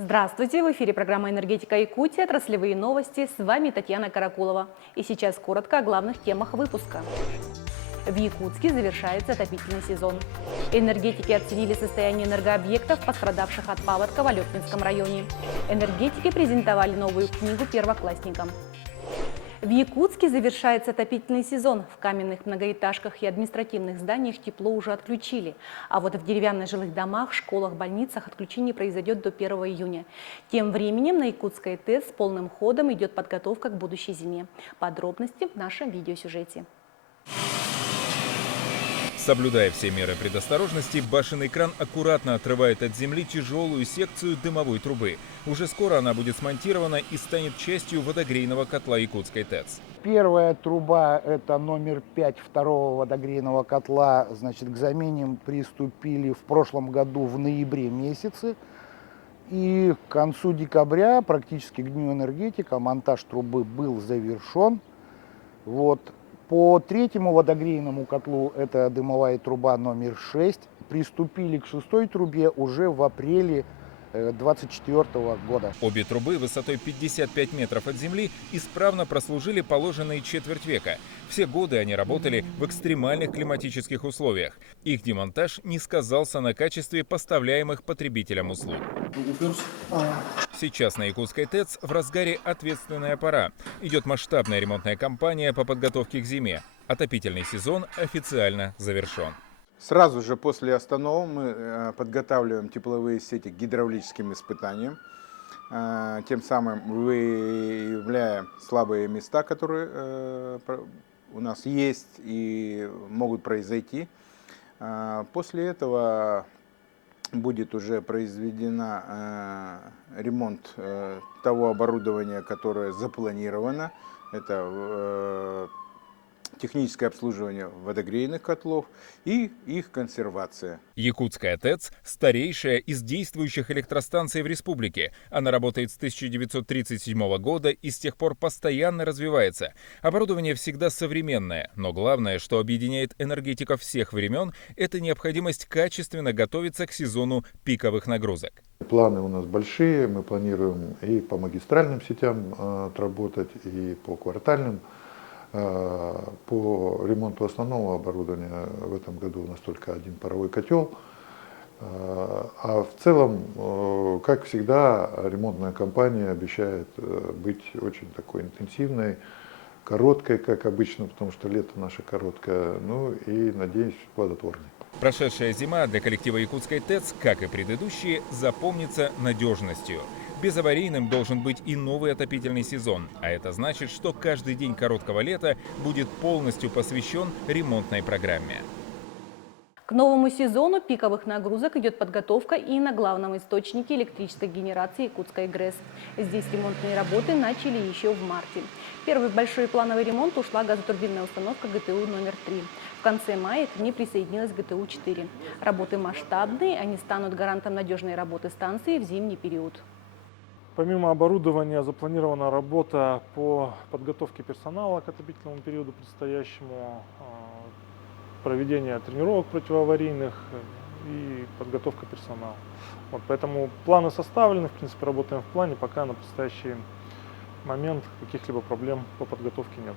Здравствуйте! В эфире программа «Энергетика Якутии», отраслевые новости. С вами Татьяна Каракулова. И сейчас коротко о главных темах выпуска. В Якутске завершается отопительный сезон. Энергетики оценили состояние энергообъектов, пострадавших от паводка в Алекминском районе. Энергетики презентовали новую книгу первоклассникам. В Якутске завершается отопительный сезон. В каменных многоэтажках и административных зданиях тепло уже отключили. А вот в деревянных жилых домах, школах, больницах отключение произойдет до 1 июня. Тем временем на Якутской ТЭЦ с полным ходом идет подготовка к будущей зиме. Подробности в нашем видеосюжете. Соблюдая все меры предосторожности, башенный кран аккуратно отрывает от земли тяжелую секцию дымовой трубы. Уже скоро она будет смонтирована и станет частью водогрейного котла Якутской ТЭЦ. Первая труба – это номер 5 второго водогрейного котла. Значит, к замене приступили в прошлом году в ноябре месяце. И к концу декабря, практически к Дню энергетика, монтаж трубы был завершен. Вот. По третьему водогрейному котлу, это дымовая труба номер 6, приступили к шестой трубе уже в апреле 2024 года. Обе трубы высотой 55 метров от земли исправно прослужили положенные четверть века. Все годы они работали в экстремальных климатических условиях. Их демонтаж не сказался на качестве поставляемых потребителям услуг. Сейчас на Якутской ТЭЦ в разгаре ответственная пора. Идет масштабная ремонтная кампания по подготовке к зиме. Отопительный сезон официально завершен. Сразу же после остановок мы подготавливаем тепловые сети к гидравлическим испытаниям, тем самым выявляя слабые места, которые у нас есть и могут произойти. После этого будет уже произведена ремонт того оборудования, которое запланировано. Это техническое обслуживание водогрейных котлов и их консервация. Якутская ТЭЦ – старейшая из действующих электростанций в республике. Она работает с 1937 года и с тех пор постоянно развивается. Оборудование всегда современное, но главное, что объединяет энергетиков всех времен – это необходимость качественно готовиться к сезону пиковых нагрузок. Планы у нас большие, мы планируем и по магистральным сетям отработать, и по квартальным. По ремонту основного оборудования в этом году у нас только один паровой котел. А в целом, как всегда, ремонтная кампания обещает быть очень такой интенсивной, короткой, как обычно, потому что лето наше короткое, ну и, надеюсь, плодотворной. Прошедшая зима для коллектива Якутской ТЭЦ, как и предыдущие, запомнится надежностью. Безаварийным должен быть и новый отопительный сезон, а это значит, что каждый день короткого лета будет полностью посвящен ремонтной программе. К новому сезону пиковых нагрузок идет подготовка и на главном источнике электрической генерации Якутской ГРЭС. Здесь ремонтные работы начали еще в марте. Первый большой плановый ремонт ушла газотурбинная установка ГТУ номер 3. В конце мая к ней присоединилась ГТУ-4. Работы масштабные, они станут гарантом надежной работы станции в зимний период. Помимо оборудования запланирована работа по подготовке персонала к отопительному периоду предстоящему, проведение тренировок противоаварийных и подготовка персонала. Вот, поэтому планы составлены, в принципе, работаем в плане, пока на предстоящий момент каких-либо проблем по подготовке нет.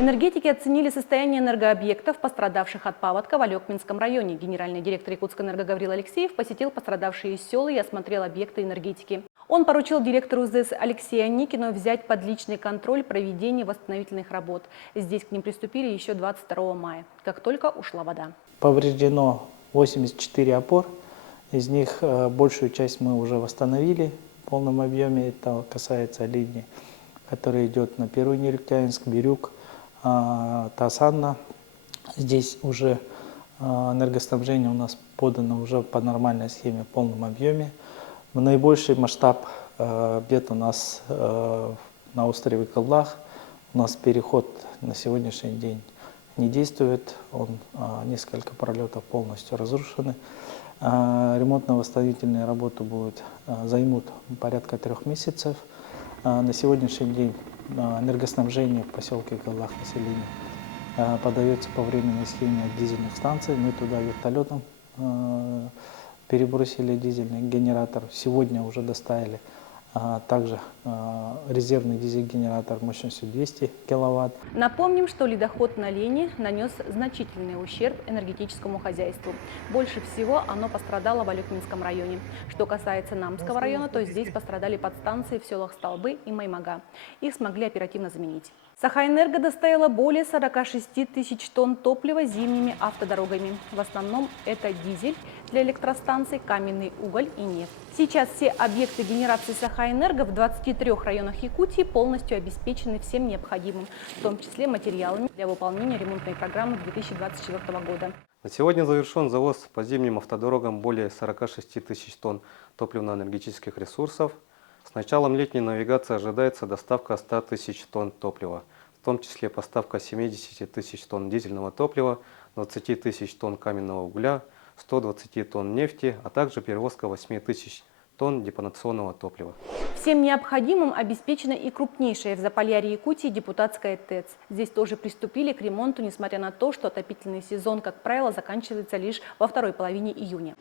Энергетики оценили состояние энергообъектов, пострадавших от паводка в Алекминском районе. Генеральный директор Якутскэнерго Гаврил Алексеев посетил пострадавшие села и осмотрел объекты энергетики. Он поручил директору ЗЭС Алексею Аникину взять под личный контроль проведение восстановительных работ. Здесь к ним приступили еще 22 мая, как только ушла вода. Повреждено 84 опор, из них большую часть мы уже восстановили в полном объеме. Это касается линии, которая идет на Первый Нерюктянск, Бирюк, Тасанна. Здесь уже энергоснабжение у нас подано уже по нормальной схеме в полном объеме. Наибольший масштаб бед у нас на острове Калдах. У нас переход на сегодняшний день не действует. Несколько пролетов полностью разрушены. Ремонтно-восстановительные работы займут порядка 3 месяцев. На сегодняшний день энергоснабжение в поселке Калдах населения подается по временной схеме от дизельных станций. Мы туда вертолетом перебросили дизельный генератор. Сегодня уже доставили также резервный дизель-генератор мощностью 200 киловатт. Напомним, что ледоход на Лени нанес значительный ущерб энергетическому хозяйству. Больше всего оно пострадало в Алекминском районе. Что касается Намского района, то здесь пострадали подстанции в селах Столбы и Маймага. Их смогли оперативно заменить. Сахаэнерго доставила более 46 тысяч тонн топлива зимними автодорогами. В основном это дизель для электростанций, каменный уголь и нефть. Сейчас все объекты генерации Сахаэнерго в 23 районах Якутии полностью обеспечены всем необходимым, в том числе материалами для выполнения ремонтной программы 2024 года. На сегодня завершен завоз по зимним автодорогам более 46 тысяч тонн топливно-энергетических ресурсов. С началом летней навигации ожидается доставка 100 тысяч тонн топлива, в том числе поставка 70 тысяч тонн дизельного топлива, 20 тысяч тонн каменного угля, 120 тонн нефти, а также перевозка 8 тысяч тонн депонационного топлива. Всем необходимым обеспечена и крупнейшая в Заполярье Якутии депутатская ТЭЦ. Здесь тоже приступили к ремонту, несмотря на то, что отопительный сезон, как правило, заканчивается лишь во второй половине июня.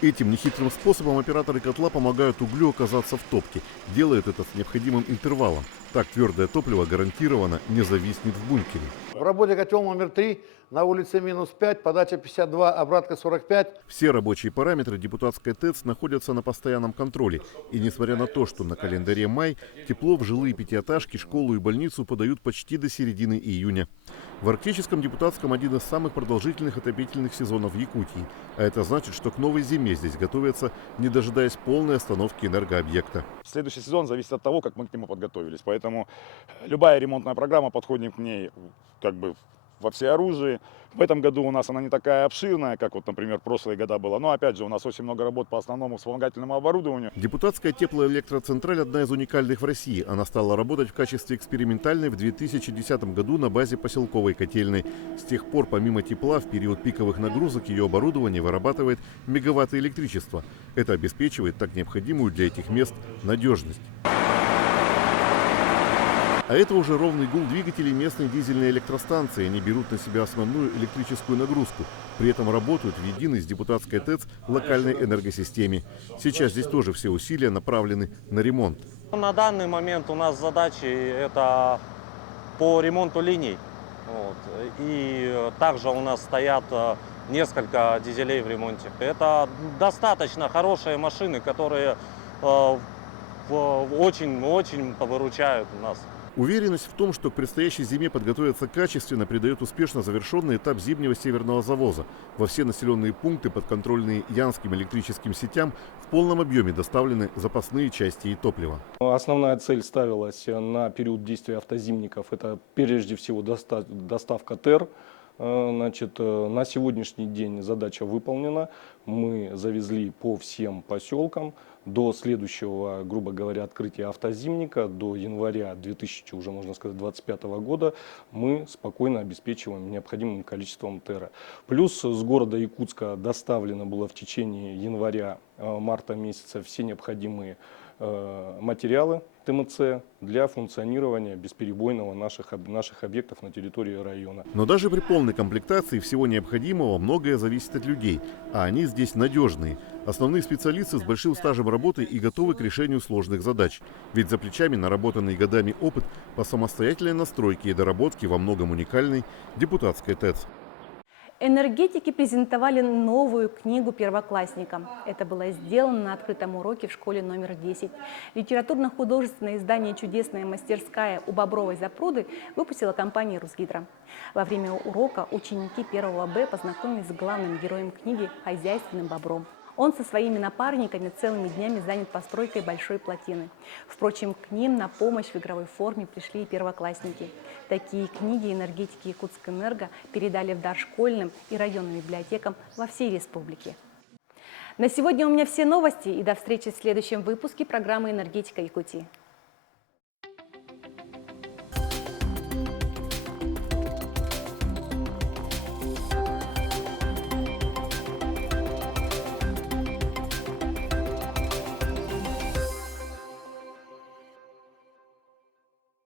Этим нехитрым способом операторы котла помогают углю оказаться в топке. Делают это с необходимым интервалом. Так твердое топливо гарантированно не зависнет в бункере. В работе котел номер 3 на улице -5, подача 52, обратка 45. Все рабочие параметры депутатской ТЭЦ находятся на постоянном контроле. И несмотря на то, что на календаре май, тепло в жилые пятиэтажки, школу и больницу подают почти до середины июня. В арктическом депутатском один из самых продолжительных отопительных сезонов в Якутии. А это значит, что к новой зиме здесь готовятся, не дожидаясь полной остановки энергообъекта. Следующий сезон зависит от того, как мы к нему подготовились. Поэтому любая ремонтная программа, подходим к ней как бы во всеоружии. В этом году у нас она не такая обширная, как вот, например, в прошлые года была. Но опять же, у нас очень много работ по основному вспомогательному оборудованию. Депутатская теплоэлектроцентраль одна из уникальных в России. Она стала работать в качестве экспериментальной в 2010 году на базе поселковой котельной. С тех пор, помимо тепла, в период пиковых нагрузок ее оборудование вырабатывает мегаватты электричества. Это обеспечивает так необходимую для этих мест надежность. А это уже ровный гул двигателей местной дизельной электростанции. Они берут на себя основную электрическую нагрузку. При этом работают в единой с депутатской ТЭЦ локальной энергосистеме. Сейчас здесь тоже все усилия направлены на ремонт. На данный момент у нас задачи это по ремонту линий. И также у нас стоят несколько дизелей в ремонте. Это достаточно хорошие машины, которые очень выручают нас. Уверенность в том, что к предстоящей зиме подготовиться качественно, придает успешно завершенный этап зимнего северного завоза. Во все населенные пункты, подконтрольные Янским электрическим сетям, в полном объеме доставлены запасные части и топливо. Основная цель ставилась на период действия автозимников. Это прежде всего доставка ТЭР. Значит, на сегодняшний день задача выполнена. Мы завезли по всем поселкам. До следующего, грубо говоря, открытия автозимника, до января 2025 года, мы спокойно обеспечиваем необходимым количеством ТЭРа. Плюс с города Якутска доставлено было в течение января-марта месяца все необходимые материалы ТМЦ для функционирования бесперебойного наших объектов на территории района. Но даже при полной комплектации всего необходимого многое зависит от людей, а они здесь надежные. Основные специалисты с большим стажем работы и готовы к решению сложных задач. Ведь за плечами наработанный годами опыт по самостоятельной настройке и доработке во многом уникальной депутатской ТЭЦ. Энергетики презентовали новую книгу первоклассникам. Это было сделано на открытом уроке в школе номер 10. Литературно-художественное издание «Чудесная мастерская» у Бобровой запруды выпустила компания «Русгидро». Во время урока ученики 1 Б познакомились с главным героем книги – хозяйственным бобром. Он со своими напарниками целыми днями занят постройкой большой плотины. Впрочем, к ним на помощь в игровой форме пришли и первоклассники. Такие книги энергетики Якутскэнерго передали в дар школьным и районным библиотекам во всей республике. На сегодня у меня все новости, и до встречи в следующем выпуске программы «Энергетика Якутии».